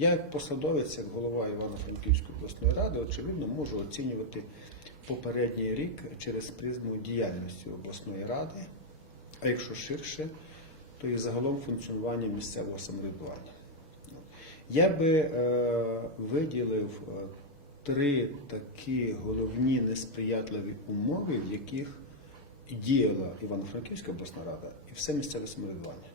Я як посадовець, як голова Івано-Франківської обласної ради, очевидно, можу оцінювати попередній рік через призму діяльності обласної ради, а якщо ширше, то і загалом функціонування місцевого самоврядування. Я би е, виділив е, три такі головні несприятливі умови, в яких діяла Івано-Франківська обласна рада і все місцеве самоврядування.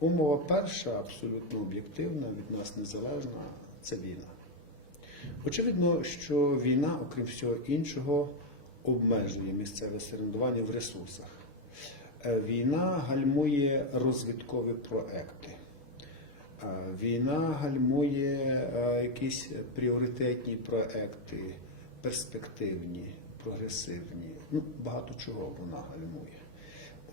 Умова перша, абсолютно об'єктивна, від нас незалежна це війна. Очевидно, що війна, окрім всього іншого, обмежує місцеве самоврядування в ресурсах. Е, Війна гальмує розвиткові проекти. Е, Війна гальмує е, якісь пріоритетні проекти, перспективні, прогресивні. Ну, багато чого вона гальмує.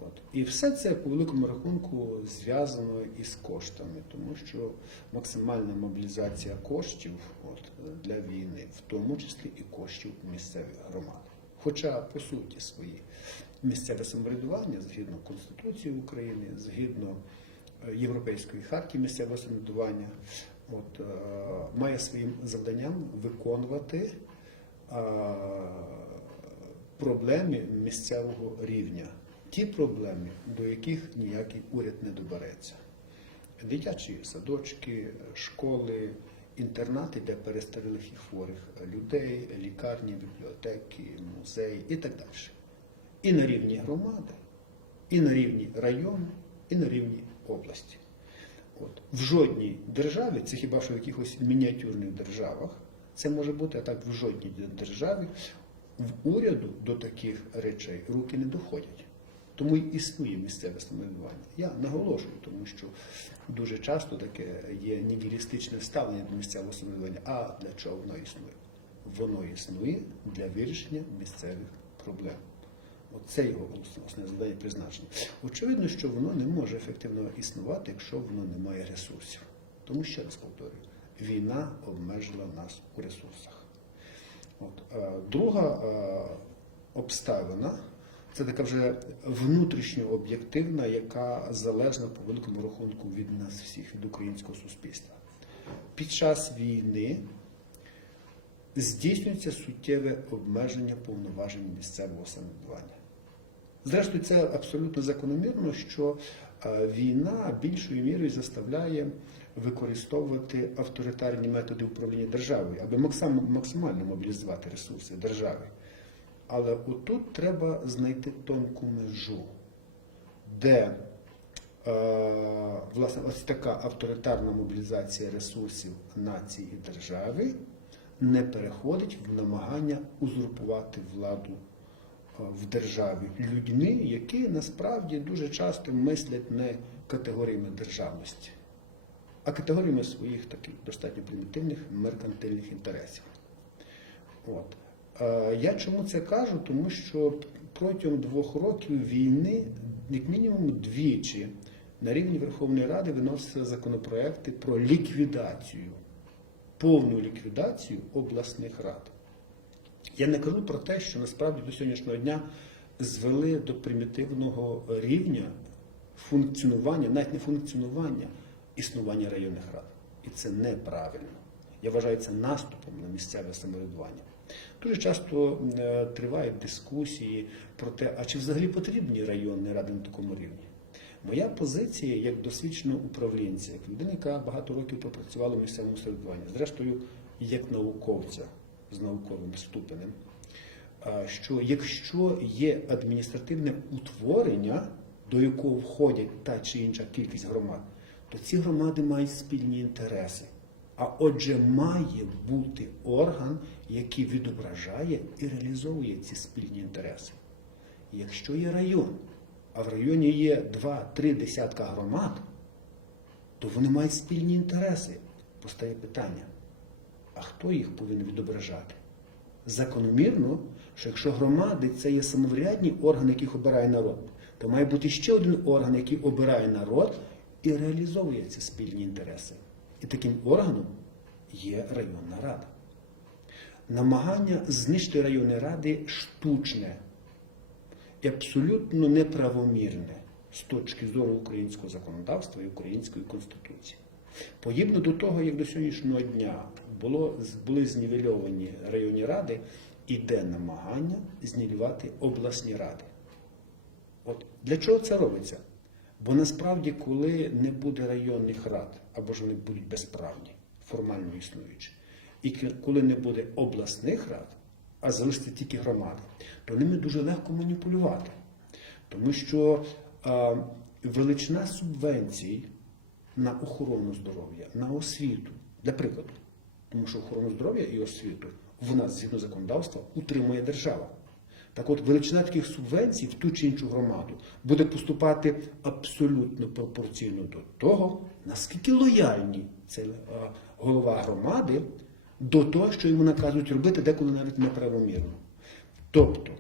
От. І все це по великому рахунку зв'язано із коштами, тому що максимальна мобілізація коштів от, для війни, в тому числі і коштів місцевих громад. Хоча, по суті, свої місцеве самоврядування згідно Конституції України, згідно е, Європейської хартії місцевого самоврядування, от, е, має своїм завданням виконувати е, проблеми місцевого рівня. Ті проблеми, до яких ніякий уряд не добереться. Дитячі садочки, школи, інтернати для перестарілих і хворих людей, лікарні, бібліотеки, музеї і так далі. І на рівні громади, і на рівні району, і на рівні області. От. В жодній державі, це хіба що в якихось мініатюрних державах, це може бути, а так в жодній державі в уряду до таких речей руки не доходять. Тому й існує місцеве самоврядування. Я наголошую, тому що дуже часто таке є нігілістичне ставлення до місцевого самоврядування. А для чого воно існує? Воно існує для вирішення місцевих проблем. Оце його основне завдання призначення. Очевидно, що воно не може ефективно існувати, якщо воно не має ресурсів. Тому ще раз повторюю, війна обмежила нас у ресурсах. От, е, друга е, обставина це така вже внутрішньо об'єктивна, яка залежна по великому рахунку від нас всіх, від українського суспільства. Під час війни здійснюється суттєве обмеження повноважень місцевого самоврядування. Зрештою, це абсолютно закономірно, що е, війна більшою мірою заставляє використовувати авторитарні методи управління державою, аби максимально мобілізувати ресурси держави. Але отут треба знайти тонку межу, де е, власне ось така авторитарна мобілізація ресурсів нації і держави не переходить в намагання узурпувати владу е, в державі людьми, які насправді дуже часто мислять не категоріями державності, а категоріями своїх таких достатньо примітивних меркантильних інтересів. От. Е, Я чому це кажу? Тому що протягом двох років війни, як мінімум двічі, на рівні Верховної Ради виносилися законопроекти про ліквідацію, повну ліквідацію обласних рад. Я не кажу про те, що насправді до сьогоднішнього дня звели до примітивного рівня функціонування, навіть не функціонування, існування районних рад. І це неправильно. Я вважаю це наступом на місцеве самоврядування. Дуже часто е, тривають дискусії про те, а чи взагалі потрібні районні ради на такому рівні. Моя позиція як досвідченого управлінця, як людина, яка багато років попрацювала в місцевому самоврядуванні, зрештою, як науковця з науковим ступенем, що якщо є адміністративне утворення, до якого входять та чи інша кількість громад, то ці громади мають спільні інтереси. А отже, має бути орган, який відображає і реалізовує ці спільні інтереси. Якщо є район, а в районі є два-три десятка громад, то вони мають спільні інтереси. Постає питання: а хто їх повинен відображати? Закономірно, що якщо громади це є самоврядні органи, яких обирає народ, то має бути ще один орган, який обирає народ і реалізовує ці спільні інтереси. І таким органом є районна рада. Намагання знищити районні ради штучне і абсолютно неправомірне з точки зору українського законодавства і української конституції. Подібно до того, як до сьогоднішнього дня було, були знівельовані районні ради, іде намагання знівелювати обласні ради. От для чого це робиться? Бо насправді, коли не буде районних рад, або ж вони будуть безправні, формально існуючі, і коли не буде обласних рад, а залишиться тільки громади, то ними дуже легко маніпулювати. Тому що а, величина субвенцій на охорону здоров'я, на освіту, для прикладу, тому що охорону здоров'я і освіту в нас згідно законодавства утримує держава. Так от величина таких субвенцій в ту чи іншу громаду буде поступати абсолютно пропорційно до того, наскільки лояльні це е, голова громади до того, що йому наказують робити, деколи навіть неправомірно. Тобто,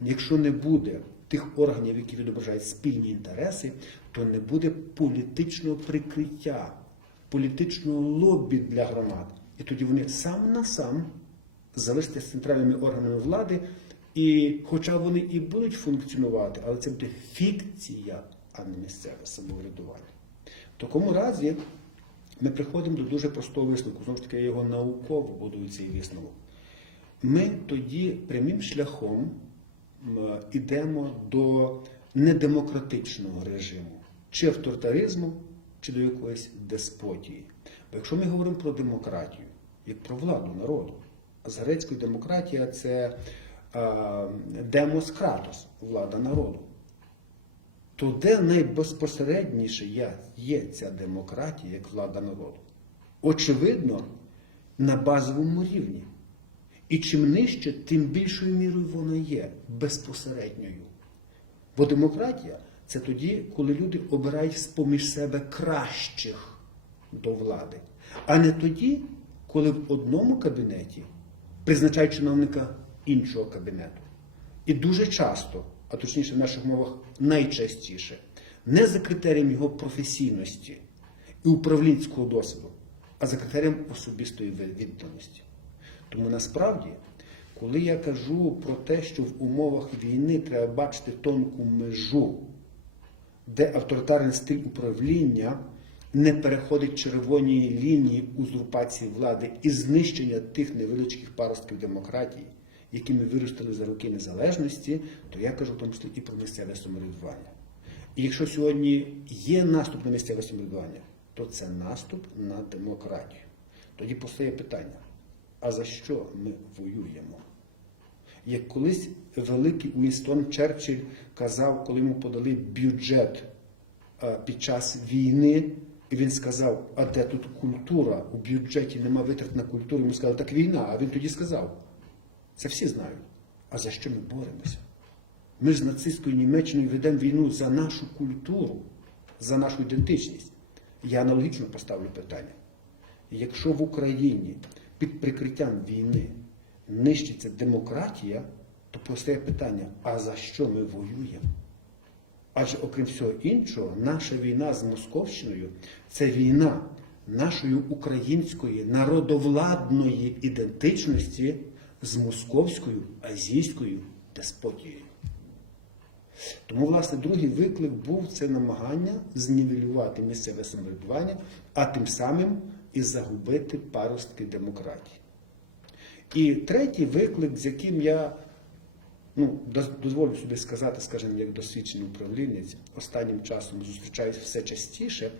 якщо не буде тих органів, які відображають спільні інтереси, то не буде політичного прикриття, політичного лобі для громад. І тоді вони сам на сам залишаться центральними органами влади, і хоча вони і будуть функціонувати, але це буде фікція, а не місцеве самоврядування. В такому разі ми приходимо до дуже простого висновку. Знову ж таки, я його науково будую цей висновок. Ми тоді прямим шляхом м, ідемо до недемократичного режиму, чи авторитаризму, чи до якоїсь деспотії. Бо якщо ми говоримо про демократію, як про владу народу, а з грецькою демократія це демос кратос, влада народу, то де найбезпосередніше є, є ця демократія як влада народу? Очевидно, на базовому рівні. І чим нижче, тим більшою мірою вона є безпосередньою. Бо демократія це тоді, коли люди обирають з-поміж себе кращих до влади, а не тоді, коли в одному кабінеті призначають чиновника іншого кабінету. І дуже часто, а точніше в наших мовах найчастіше, не за критерієм його професійності і управлінського досвіду, а за критерієм особистої відданості. Тому насправді, коли я кажу про те, що в умовах війни треба бачити тонку межу, де авторитарний стиль управління не переходить червоні лінії узурпації влади і знищення тих невеличких паростків демократії, які ми виростили за роки незалежності, то я кажу в тому числі і про місцеве самоврядування. І якщо сьогодні є наступ на місцеве самоврядування, то це наступ на демократію. Тоді постає питання: а за що ми воюємо? Як колись великий Уінстон Черчилль казав, коли йому подали бюджет під час війни, і він сказав, а де тут культура? У бюджеті нема витрат на культуру. Йому сказали, так війна. А він тоді сказав, це всі знають. А за що ми боремося? Ми з нацистською Німеччиною ведемо війну за нашу культуру, за нашу ідентичність. Я аналогічно поставлю питання. Якщо в Україні під прикриттям війни нищиться демократія, то постає питання, а за що ми воюємо? Адже, окрім всього іншого, наша війна з Московщиною це війна нашої української народовладної ідентичності з московською азійською деспотією. Тому, власне, другий виклик був це намагання знівелювати місцеве самоврядування, а тим самим і загубити паростки демократії. І третій виклик, з яким я ну, дозволю собі сказати, скажімо, як досвідчений управлінець, останнім часом зустрічаюсь все частіше,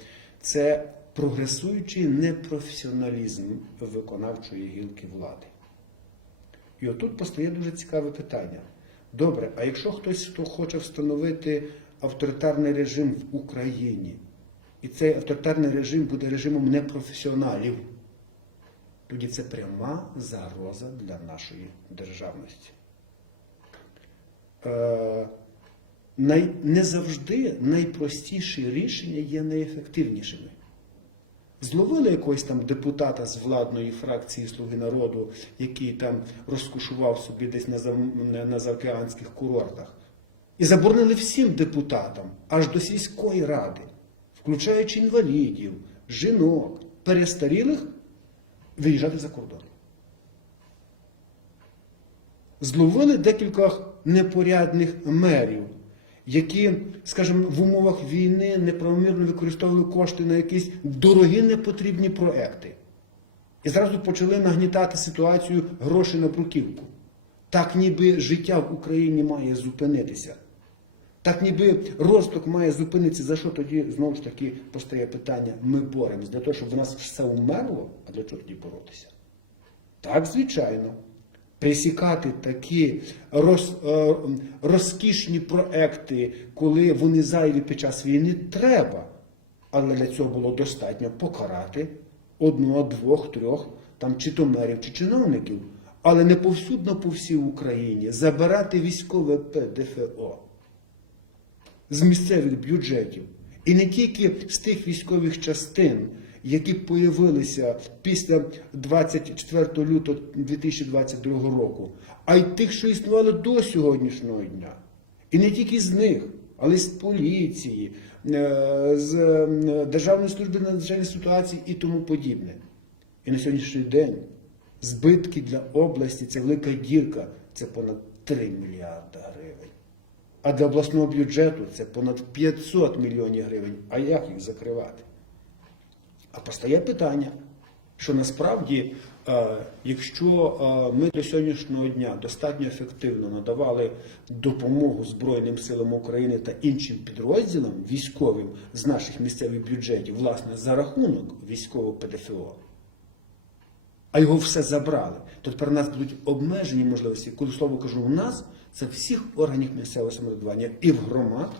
це прогресуючий непрофесіоналізм виконавчої гілки влади. І отут постає дуже цікаве питання. Добре, а якщо хтось хто хоче встановити авторитарний режим в Україні, і цей авторитарний режим буде режимом непрофесіоналів, тоді це пряма загроза для нашої державності. Е, не завжди найпростіші рішення є найефективнішими. Зловили якогось там депутата з владної фракції Слуги народу, який там розкушував собі десь на, зам- на, заокеанських курортах. І заборонили всім депутатам, аж до сільської ради, включаючи інвалідів, жінок, перестарілих, виїжджати за кордон. Зловили декілька непорядних мерів, які, скажімо, в умовах війни неправомірно використовували кошти на якісь дорогі непотрібні проекти. І зразу почали нагнітати ситуацію гроші на бруківку. Так ніби життя в Україні має зупинитися. Так ніби розвиток має зупинитися. За що тоді знову ж таки постає питання: ми боремось для того, щоб в нас все умерло, а для чого тоді боротися? Так, звичайно. Присікати такі роз, е, розкішні проекти, коли вони зайві під час війни, треба. Але для цього було достатньо покарати одного, двох, трьох там чи то мерів, чи чиновників, але не повсюдно по всій Україні забирати військове ПДФО з місцевих бюджетів. І не тільки з тих військових частин, які появилися після 24 лютого 2022 року, а й тих, що існували до сьогоднішнього дня. І не тільки з них, але й з поліції, е, з е, Державної служби надзвичайних ситуацій і тому подібне. І на сьогоднішній день збитки для області це велика дірка, це понад 3 мільярда гривень. А для обласного бюджету це понад 500 мільйонів гривень. А як їх закривати? А постає питання, що насправді, е, якщо е, ми до сьогоднішнього дня достатньо ефективно надавали допомогу Збройним силам України та іншим підрозділам військовим з наших місцевих бюджетів, власне, за рахунок військового ПДФО, а його все забрали, то тепер у нас будуть обмежені можливості. Коли слово кажу у нас, це всіх органів місцевого самоврядування і в громад,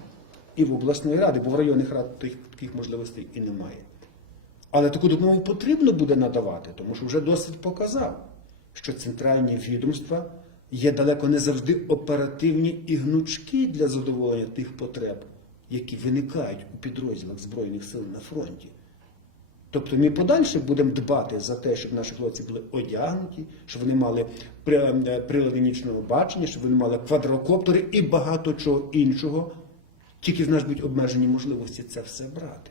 і в обласної ради, бо в районних рад таких можливостей і немає. Але таку допомогу потрібно буде надавати, тому що вже досвід показав, що центральні відомства є далеко не завжди оперативні і гнучкі для задоволення тих потреб, які виникають у підрозділах Збройних сил на фронті. Тобто ми подальше будемо дбати за те, щоб наші хлопці були одягнуті, щоб вони мали е, прилади нічного бачення, щоб вони мали квадрокоптери і багато чого іншого. Тільки в нас будуть обмежені можливості це все брати.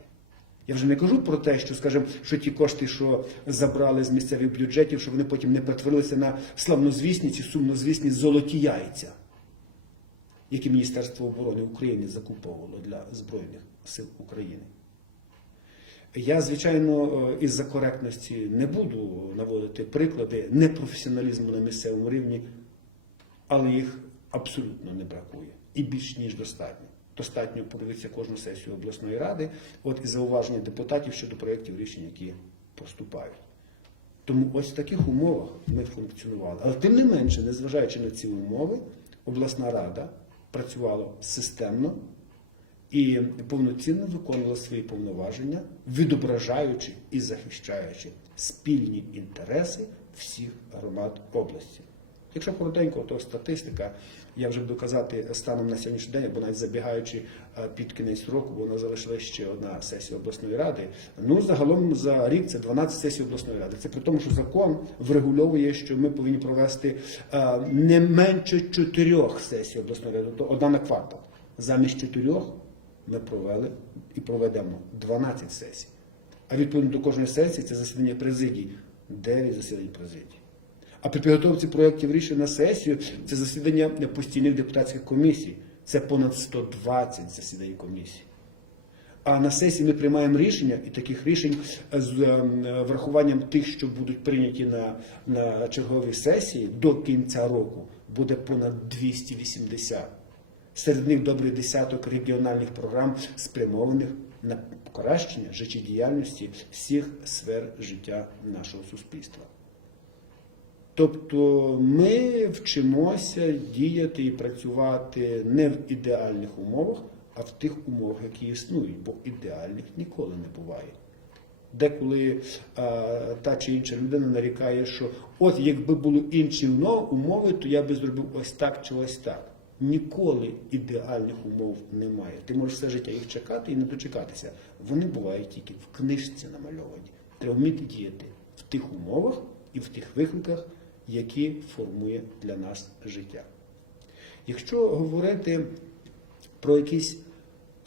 Я вже не кажу про те, що, скажімо, що ті кошти, що забрали з місцевих бюджетів, що вони потім не перетворилися на славнозвісні ці сумнозвісні золоті яйця, які Міністерство оборони України закуповувало для Збройних сил України. Я, звичайно, е, із-за коректності не буду наводити приклади непрофесіоналізму на місцевому рівні, але їх абсолютно не бракує. І більш ніж достатньо. Достатньо подивитися кожну сесію обласної ради, от і зауваження депутатів щодо проєктів рішень, які поступають. Тому ось в таких умовах ми функціонували. Але тим не менше, незважаючи на ці умови, обласна рада працювала системно і повноцінно виконувала свої повноваження, відображаючи і захищаючи спільні інтереси всіх громад області. Якщо коротенько, то статистика, я вже буду казати станом на сьогоднішній день, або навіть забігаючи е, під кінець року, бо нас залишилася ще одна сесія обласної ради. Ну, загалом за рік це 12 сесій обласної ради. Це при тому, що закон врегульовує, що ми повинні провести е, не менше чотирьох сесій обласної ради, тобто одна на квартал. Замість чотирьох ми провели і проведемо 12 сесій. А відповідно до кожної сесії це засідання президії, 9 засідань президії. А при підготовці проєктів рішень на сесію це засідання постійних депутатських комісій. Це понад 120 засідань комісій. А на сесії ми приймаємо рішення, і таких рішень з ем, врахуванням тих, що будуть прийняті на, на черговій сесії до кінця року, буде понад 280. Серед них добрий десяток регіональних програм, спрямованих на покращення життєдіяльності всіх сфер життя нашого суспільства. Тобто ми вчимося діяти і працювати не в ідеальних умовах, а в тих умовах, які існують, бо ідеальних ніколи не буває. Деколи а, та чи інша людина нарікає, що от якби були інші умови- то я би зробив ось так чи ось так. Ніколи ідеальних умов немає. Ти можеш все життя їх чекати і не дочекатися. Вони бувають тільки в книжці намальовані. Треба вміти діяти в тих умовах і в тих викликах, які формує для нас життя. Якщо говорити про якісь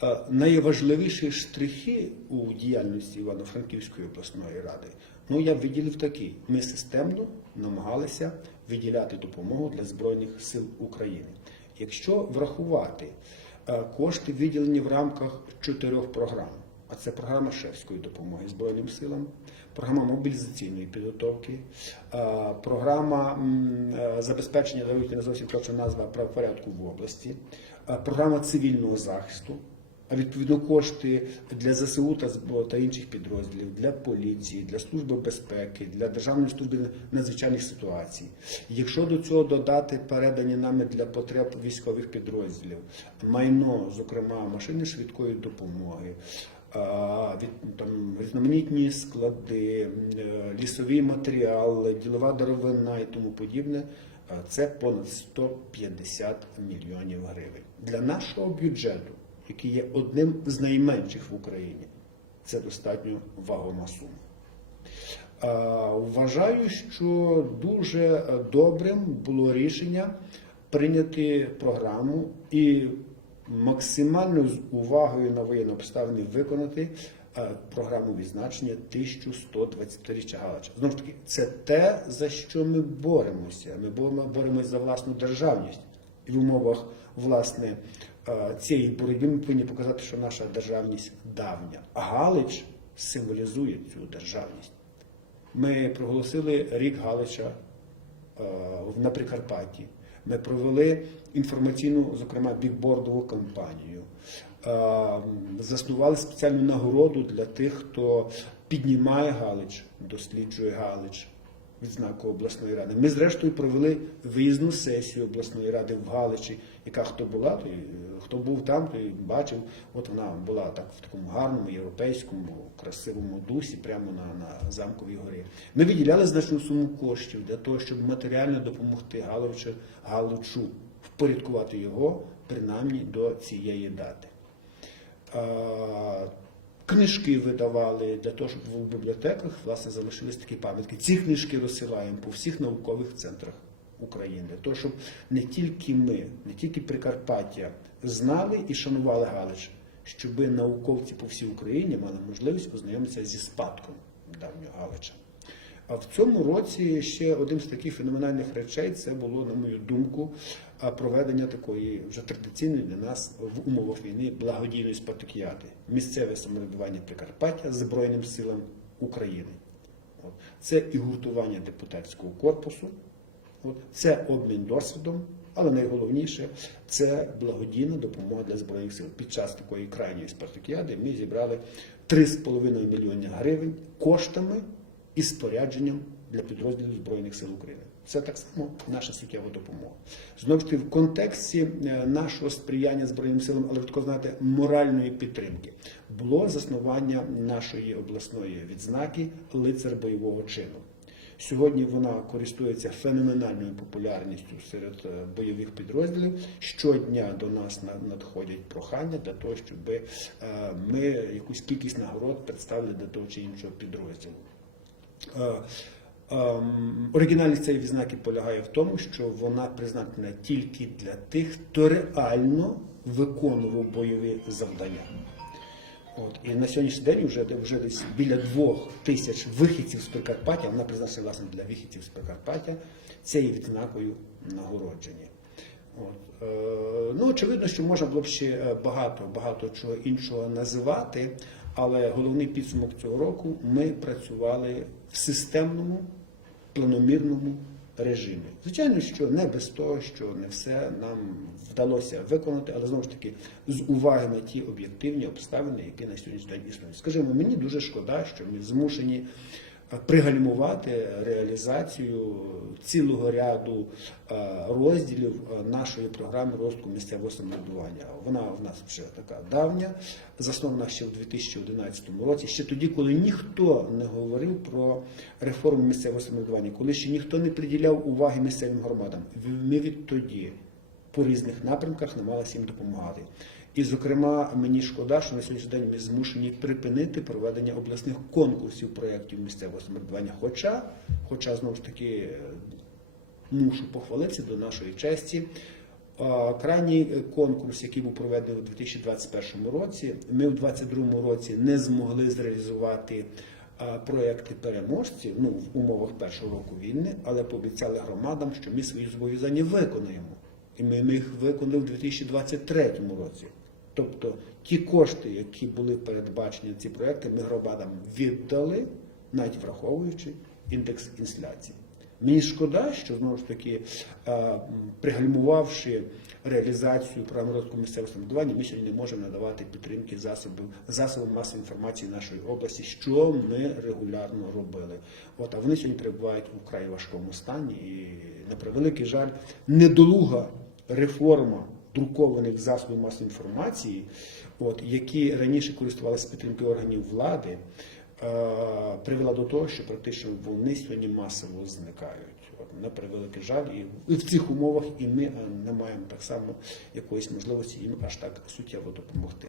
е, найважливіші штрихи у діяльності Івано-Франківської обласної ради, ну я б виділив такі. Ми системно намагалися виділяти допомогу для Збройних сил України. Якщо врахувати Е, Кошти виділені в рамках чотирьох програм. А це програма шефської допомоги Збройним силам, програма мобілізаційної підготовки, е, програма е, забезпечення даруйте не зовсім точна назва правопорядку в області, е, програма цивільного захисту. А відповідно кошти для ЗСУ та та інших підрозділів, для поліції, для служби безпеки, для державної служби надзвичайних ситуацій. Якщо до цього додати передані нами для потреб військових підрозділів, майно, зокрема машини швидкої допомоги, від різноманітні склади, е, лісовий матеріал, ділова деревина і тому подібне. Це понад 150 мільйонів гривень для нашого бюджету який є одним з найменших в Україні. Це достатньо вагома сума. Вважаю, що дуже добрим було рішення прийняти програму і максимально з увагою на воєнні обставини виконати е, програму відзначення 1120-річчя Галича. Знову ж таки, це те, за що ми боремося. Ми боремося за власну державність. І в умовах власне е, цієї боротьби ми повинні показати, що наша державність давня. Галич символізує цю державність. Ми проголосили рік Галича е, на Прикарпатті. Ми провели інформаційну, зокрема, бікбордову кампанію. Заснували спеціальну нагороду для тих, хто піднімає Галич, досліджує Галич, відзнаку обласної ради. Ми, зрештою, провели виїзну сесію обласної ради в Галичі, яка хто була, той, е, хто був там, той бачив. От вона була так в такому гарному європейському, красивому дусі, прямо на, на замковій горі. Ми виділяли значну суму коштів для того, щоб матеріально допомогти Галичу, Галичу впорядкувати його принаймні до цієї дати. Книжки видавали для того, щоб в бібліотеках власне залишились такі пам'ятки. Ці книжки розсилаємо по всіх наукових центрах України, того, щоб не тільки ми, не тільки Прикарпаття знали і шанували Галич, щоб науковці по всій Україні мали можливість ознайомитися зі спадком давнього Галича. А в цьому році ще один з таких феноменальних речей це було, на мою думку, проведення такої вже традиційної для нас в умовах війни благодійної спартакіади, місцеве самоврядування Прикарпаття Збройним силам України. Це і гуртування депутатського корпусу. Це обмін досвідом, але найголовніше це благодійна допомога для Збройних сил. Під час такої крайньої спартакіади ми зібрали 3,5 мільйони гривень коштами і спорядженням для підрозділів Збройних сил України. Це так само наша суттєва допомога. Знову ж таки, в контексті е, нашого сприяння Збройним силам, але тако знаєте, моральної підтримки було заснування нашої обласної відзнаки лицар бойового чину. Сьогодні вона користується феноменальною популярністю серед е, бойових підрозділів. Щодня до нас надходять прохання для того, щоб е, ми якусь кількість нагород представили для того чи іншого підрозділу. Е, ем, Оригінальність цієї відзнаки полягає в тому, що вона призначена тільки для тих, хто реально виконував бойові завдання. От. І на сьогоднішній день вже, вже десь біля двох тисяч вихідців з Прикарпаття, вона призначена власне для вихідців з Прикарпаття, цією відзнакою нагороджені. От. Е, ну, очевидно, що можна було б ще е, багато, багато чого іншого називати, але головний підсумок цього року ми працювали в системному, планомірному режимі. Звичайно, що не без того, що не все нам вдалося виконати, але знову ж таки з уваги на ті об'єктивні обставини, які на сьогоднішній день існують. Скажімо, мені дуже шкода, що ми змушені пригальмувати реалізацію цілого ряду е, розділів е, нашої програми розвитку місцевого самоврядування. Вона в нас вже така давня, заснована ще в 2011 році, ще тоді, коли ніхто не говорив про реформу місцевого самоврядування, коли ще ніхто не приділяв уваги місцевим громадам. Ми відтоді по різних напрямках намагалися їм допомагати. І, зокрема, мені шкода, що на сьогоднішній день ми змушені припинити проведення обласних конкурсів проєктів місцевого самоврядування. Хоча, хоча знову ж таки, е, мушу похвалитися до нашої честі. Крайній конкурс, який був проведений у 2021 році, ми у 2022 році не змогли зреалізувати а, проекти переможців ну, в умовах першого року війни, але пообіцяли громадам, що ми свої зобов'язання виконаємо. І ми їх виконали в 2023 році. Тобто ті кошти, які були передбачені на ці проекти, ми громадам віддали, навіть враховуючи індекс інфляції. Мені шкода, що знову ж таки, е, пригальмувавши реалізацію програми розвитку місцевого самоврядування, ми сьогодні не можемо надавати підтримки засобів засобам масової інформації нашої області, що ми регулярно робили. От а вони сьогодні перебувають у вкрай важкому стані, і на превеликий жаль, недолуга реформа друкованих засобів масової інформації, от які раніше користувалися підтримкою органів влади е, привела до того, що практично вони сьогодні масово зникають. От, на превеликий жаль, і, в цих умовах і ми е, не маємо так само якоїсь можливості їм аж так суттєво допомогти.